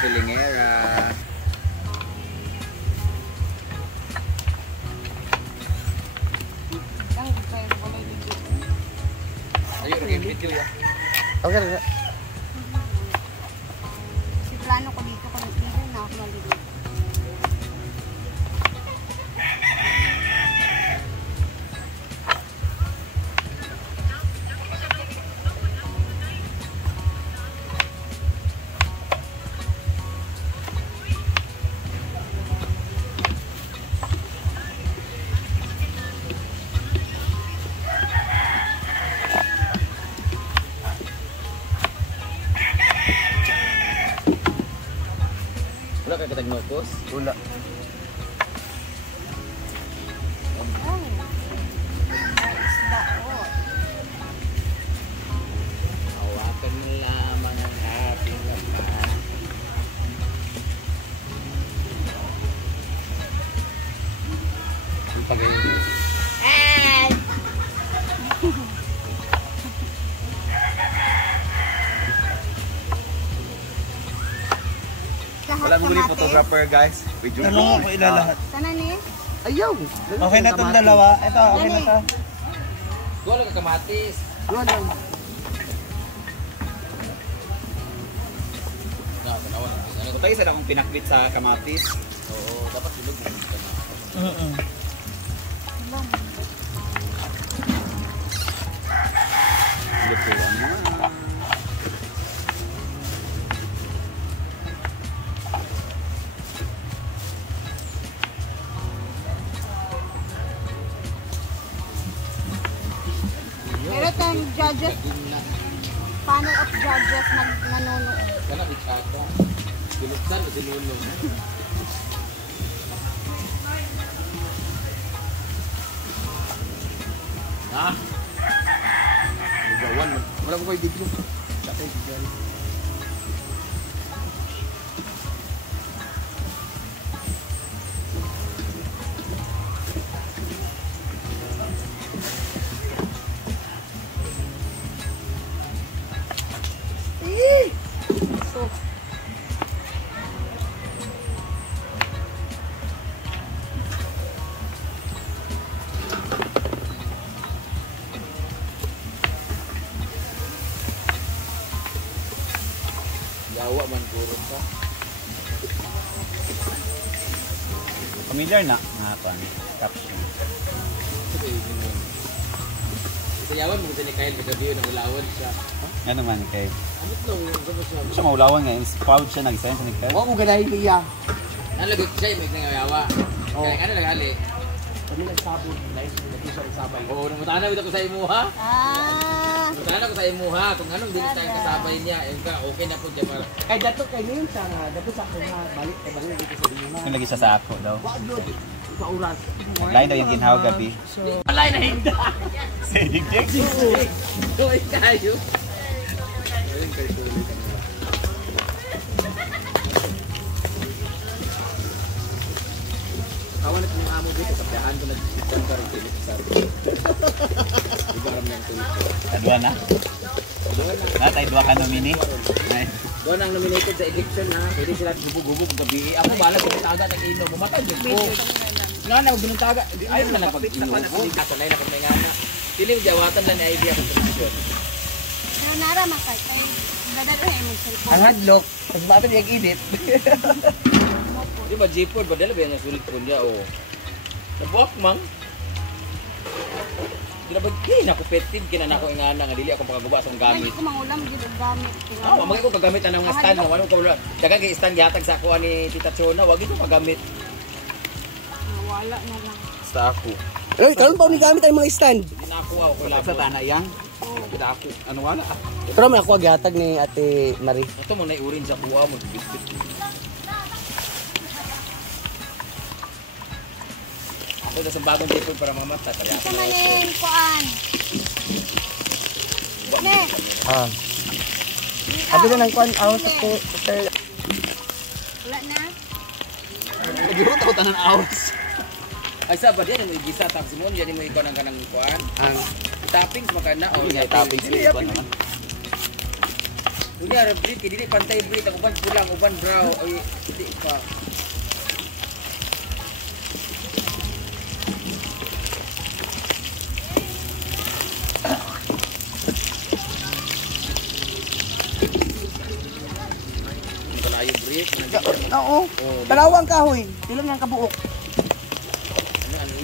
Pilingera. Ayo, naging video ya. Okay. Si plano ko dito kung dito na ako maliligo. Wala ka katag nukos? Wala. Hawakan mo lamang ang ating laman. Ang pagayon mo. Wala mo ni photographer guys. Video Ano ko ilalahat? Sana ni? Ayaw. Okay na itong dalawa. Ito, okay na ito. Wala ka kamatis. Wala. Tanawan. Ano tayo sa akong pinakbit sa kamatis. Oo, dapat silog mo. Lutuan na. Pero itong judges, panel of judges nanonood. Kana bitsaka. Diluksan o sinuno. Ah. Gawan. Wala ko kayo video. Sakay dyan. Yawa man kurot ka. Familiar na nga pa caption. Yawan mo sa ni Kyle kagabi na ulawan siya. Ano man kay? Ano to? Ano siya? Siya maulawan ngayon. Proud siya nag-send sa Nickel. Huwag mo ganahin niya. Nalagay siya may nangayawa. Kaya ano nagali? Kami nagsabot. Dahil siya nagsabay. Oo, namutana bitaw ko sa imo ha. Namutana ko sa imo ha. Kung anong dili tayong kasabay niya, yung ka okay na po kay para. Kay dato kay ngayon sa nga. Dato sa akong ha. Balik kay balik dito sa inyo na. Yung lagi siya sa ako daw. Wag yun. Sa oras. Lain daw yung ginhawa gabi. Alay na hinda. Sige, Doy kayo. Kawan at mga amo dito, kapiyahan ko nag-isip ka rin Philip sa Ibaram ng tuwid ko. Kadua na. Natay dua ka nomini. Doon ang nominated sa election na pwede sila gubog-gubog gabi. Ako bahala kung taga ng ino. Bumatay dyan ko. Nga na, binuntaga. Ayaw na napag-inubo. Kasanay na kung may nga na. Piling jawatan lang ni idea kung posisyon. Nara makay kay dadalhin mo cellphone. Ang hadlock. Mas bakit yung edit. Di ba G4 ba dala ba yung sulit po niya o nabuak mang kinabag nakupetid kinanako nga nga dili ako makagawa sa gamit. Hindi ko mangulam dito gamit. Magay ko kagamit ang mga stand ano ko dagan kay stand gihatag sa ako ni Tita Chona wag ito magamit. Wala na lang. Sa ako. Ay, karon pa ni gamit ang mga stand. Di na ako ako lang. Sa tana yang. Kita ako. Ano wala? Pero may ako agyatag ni Ate Marie. Ito mo na iurin sa kuha mo bisbit. Ito sa bagong tipo para mamata kaya. Ito man yung kuan. Ne. Ah. Abi na nang kuan out sa Wala na. Nagihut ako tanan hours. Ay sa ba diyan mo igisa tapos mo diyan mo ikaw ng kanang kuan. ang Toppings makana o Hindi nga toppings sa iba naman. Kunya, Brit, hindi pantay Brit. Ang uban pulang, uban brow. Ay, hindi pa. Ang kalayo Brit. Oo. Dalawang kahoy. Dili lang kabuok.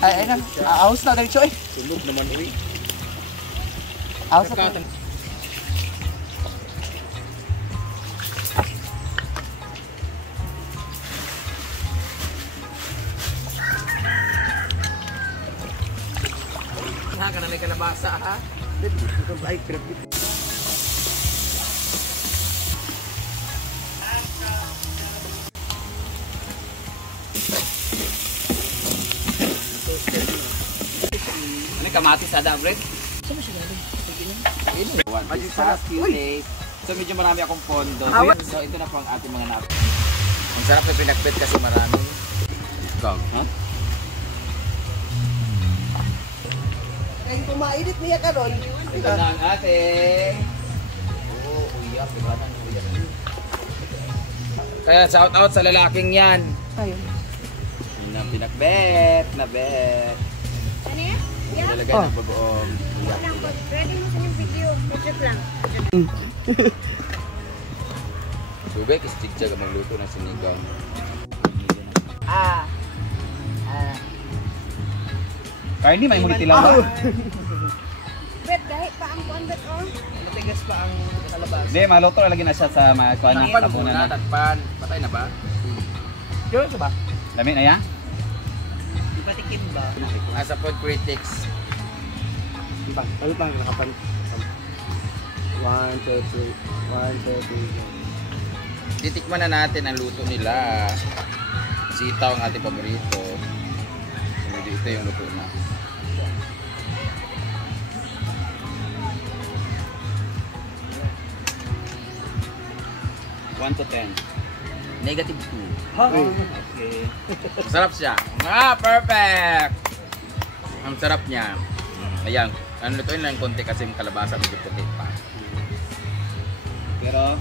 Ay, na. Aos na dali choy. Tulog naman, uy. Aos na. Ha, ka na may kalabasa, ha? Ay, pinapit. Ano kamatis ada, Brit? Saan mo siya galing? So medyo marami akong pondo. So ito na po ang ating mga napit. Ang sarap na pinakbit kasi maraming gog. Ha? Kaya kumainit niya karon. Ito na ang ating... Oo, uyak. Diba na? Uyak. Kaya shout out sa lalaking yan. Ayun. Yun ang pinakbet na bet. Ano yan? Yeah? Nalagay ng bagoong. Uyak. Lang po. Ready mo sa yung video. Ketchup lang. Bubay, kasi tigtag ang magluto ng sinigang. Carly, may muli tilaw. Bet, kahit pa ang kuwan, bet, oh. Matigas pa ang kalabas. Hindi, maluto lagi na siya sa mga kuwan na Takpan tapunan muna, na. takpan. Patay na ba? Yun sa ba? Lami na yan? Patikim ba? As a food critics, Diba? Ano pa nakapan? 1, 2, 3. titikman na natin ang luto nila. Sitaw ang ating paborito. So, ito yung luto na. -1 to 10. Negative 2. Okay. Masarap siya. Perfect! Ang sarap niya. Ayan, ang lutuin lang konti kasi yung kalabasa medyo puti pa. Pero,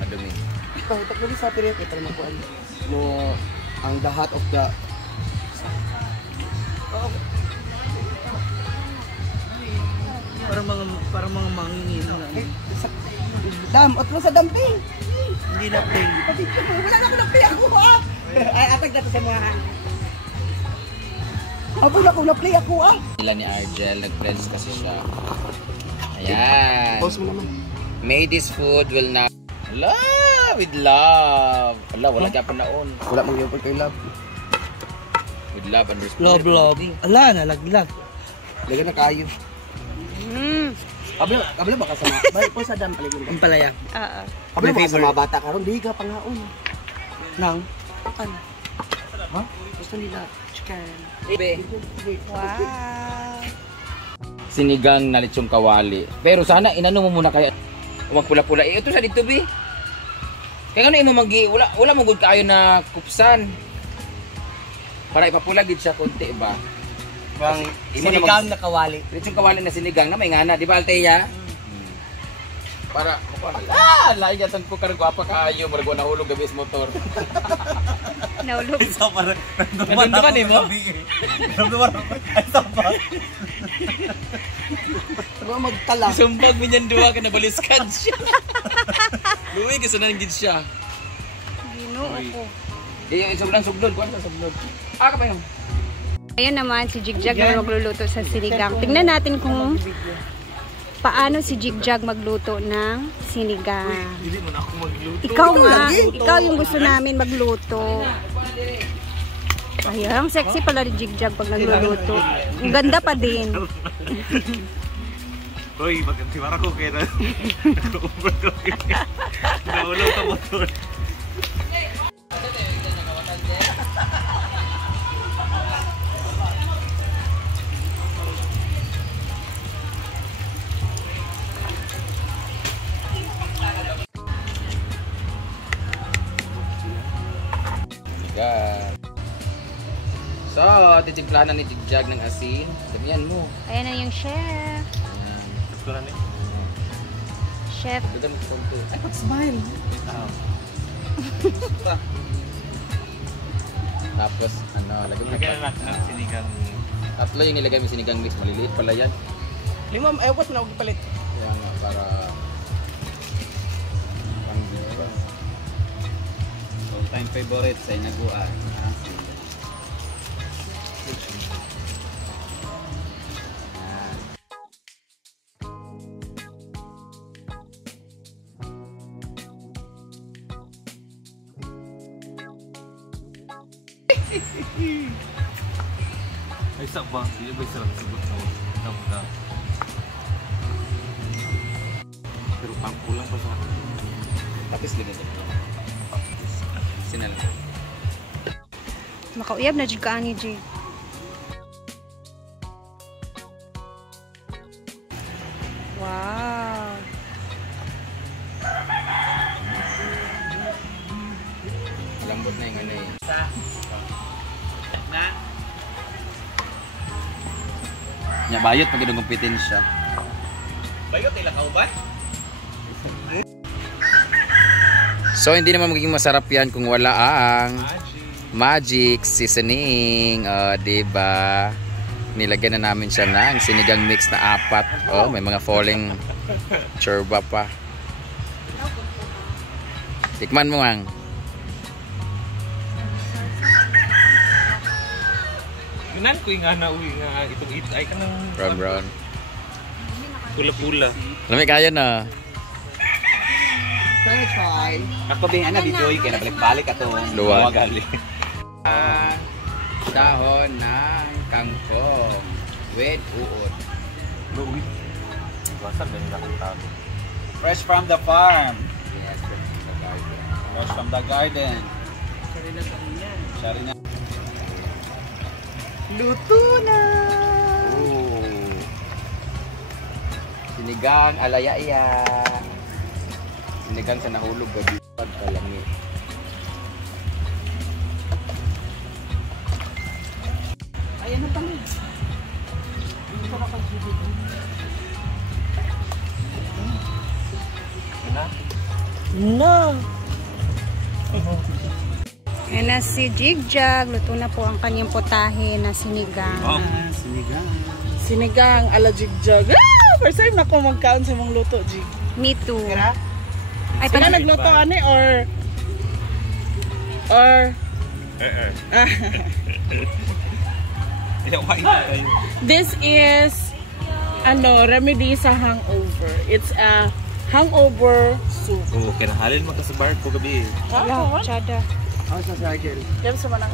Madumi. Ito tuloy sa tirik ito na kuan. Mo ang the heart of the Parang mga mangingin na. dam, otro sa damping. Hindi na play. Wala na ko na ako ha. Ay atag na to sa mga. Abo na ko na play ako ah. Nila ni Argel, nag-blends kasi siya. Ayan. Pause mo naman. May this food will not... Love with love. Wala dyan pa naon. Wala mong yung kay love. With love and respect. Love. Ala, nalaglag. Lagyan na kayo. Kabla ba kasama? Balik po sa dam paligid. Ang palaya. Oo. Kabla ba kasama bata karon di ka pangaon. Nang ano? Ha? Gusto nila chicken. Wow. Sinigang na lechong kawali. Pero sana inano mo muna kayo. Huwag pula-pula. Ito sa dito, bi. Kaya ano mo magi, wala mo good kayo na kupsan. Para ipapulagid siya konti ba? Bang Sinigang na kawali. lechong kawali na sinigang na may ngana, di ba Alteya? Para lahi gatan ko kargo apa kaayo margo nahulog gabi sa motor. Naulog. Isa pa rin. Nandun mo? Isa pa. Ano magtala? Sumbag mo niyan duwa ka nabaliskan siya. Luwi kasi nanggid siya. Ginoo ko. Eh, suglod. Kuwan sa suglod. Ka pa yun. Ayun naman, si Jigjag na magluluto sa sinigang. Tingnan natin kung paano si Jigjag magluto ng sinigang. Hindi mo na ako magluto. Ikaw nga, ikaw yung gusto namin magluto. Ay, ang sexy pala ni Jigjag pag nagluluto. Ang ganda pa din. Hoy, magkantiwara ko kaya na. Naulog ka motor. So, titimplahan na ni Jigjag ng asin. Damihan mo. Ayan na yung chef. Ayan. Chef. Dito mo punto. Ay, pag-smile. Tapos, ano, lagyan mo Lagyan na natin ang sinigang. Tatlo yung nilagay mo sinigang mix. Maliliit pala yan. Lima, ayokot na ako palit. Kaya nga, para... pang-biba. All time favorite sa inaguan. Ay, sabang. Hindi ba sarap sabot na pero pang kulang pa sa akin. Tapos lagyan ito. Sinal. Makauyab na jud kaani Jig. Wow. Lambot na yung ano eh. Nya bayot pag ginugumpitin siya. Bayot, ilang kauban? So hindi naman magiging masarap yan kung wala ang magic seasoning. Diba? Nilagyan na namin siya ng sinigang mix na 4. Oh, may mga falling churba pa. Tikman mo ang. Yunan ko yung nga itong it ay ka ng Brown. pula-pula. Lamig kayo na. Try. Ako din ana videoy kay nabalik-balik atong Luwag. gali. Dahon ng kangkong with uod. Luwi. Basta din akong tao. Fresh from the farm. Yes, Fresh from the garden. Sari na. Luto na! Sinigang alayaya. Sinigang sa nahulog gabi pagkalangi. Ayan na pala. Dito na kag-gibig. No! Ayan na si Jigjag. Luto na po ang kanyang potahe na sinigang. Sinigang ala Jigjag. Ah! First time na ako magkaon sa mong luto, Jig. Me too. Kira? Ay, Sino parang nagluto ani or this is remedy sa hangover. It's a hangover soup. Oo, kinahalin mo ka sa bar ko gabi. wala, tsada. Ako sa cycle. Diyan sa manang.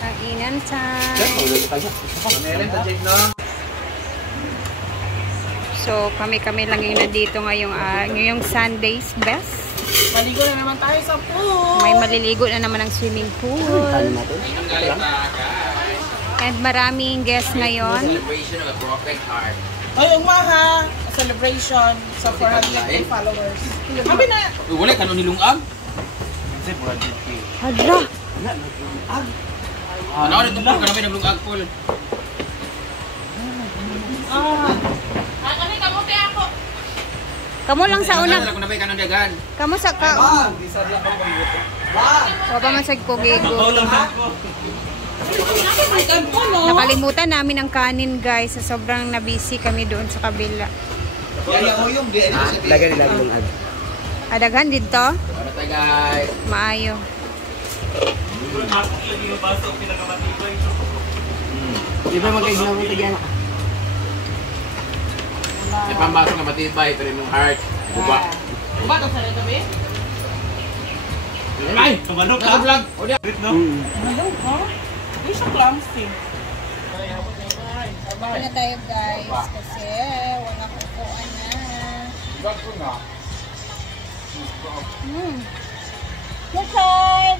Kainan time. So, kami lang yung nandito ngayong Sunday's best. Maligo na naman tayo sa pool. May maliligo na naman ang swimming pool. And maraming guests ngayon. Celebration of a broken heart. Ay, umaha! Celebration sa 400 followers. Sabi na! Uy, wala ka nilungag? Hala! Ano rin ito po? Karami naglungag po. Kamo lang sa una. Ako na ba kanong dagan? Kamo sa ka. Wa pa man sad ko gigo. Nakalimutan namin ang kanin, guys. Sa sobrang nabisi kami doon sa kabila. Lagay nila yung Adaghan dito. Ano tayo guys? Maayo. Di ba magkaibigan mo tigyan? May pambasok na matibay, pero yung heart. Buba. Ba ito sa rito, be? Ay! Kabalok ka? Vlog! O diya! Malong, ha? Hindi siya clumsy. Baba na tayo, guys. Kasi wala kukuan na. Vlog ko na. Bye!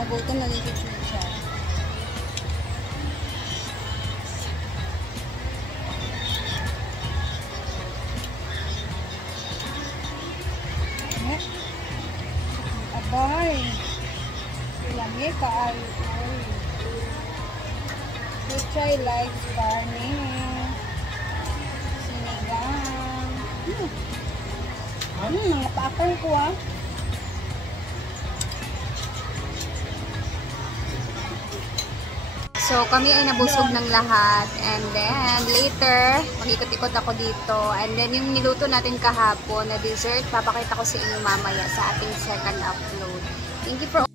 Nagutom na dito siya. Bye. Lami ka ay. Pichay likes garnish. Sinigang. Mga paakal ko ah. So, kami ay nabusog ng lahat. And then, later, mag-ikot-ikot ako dito. And then, yung niluto natin kahapon na dessert, papakita ko sa inyo mamaya sa ating second upload. Thank you for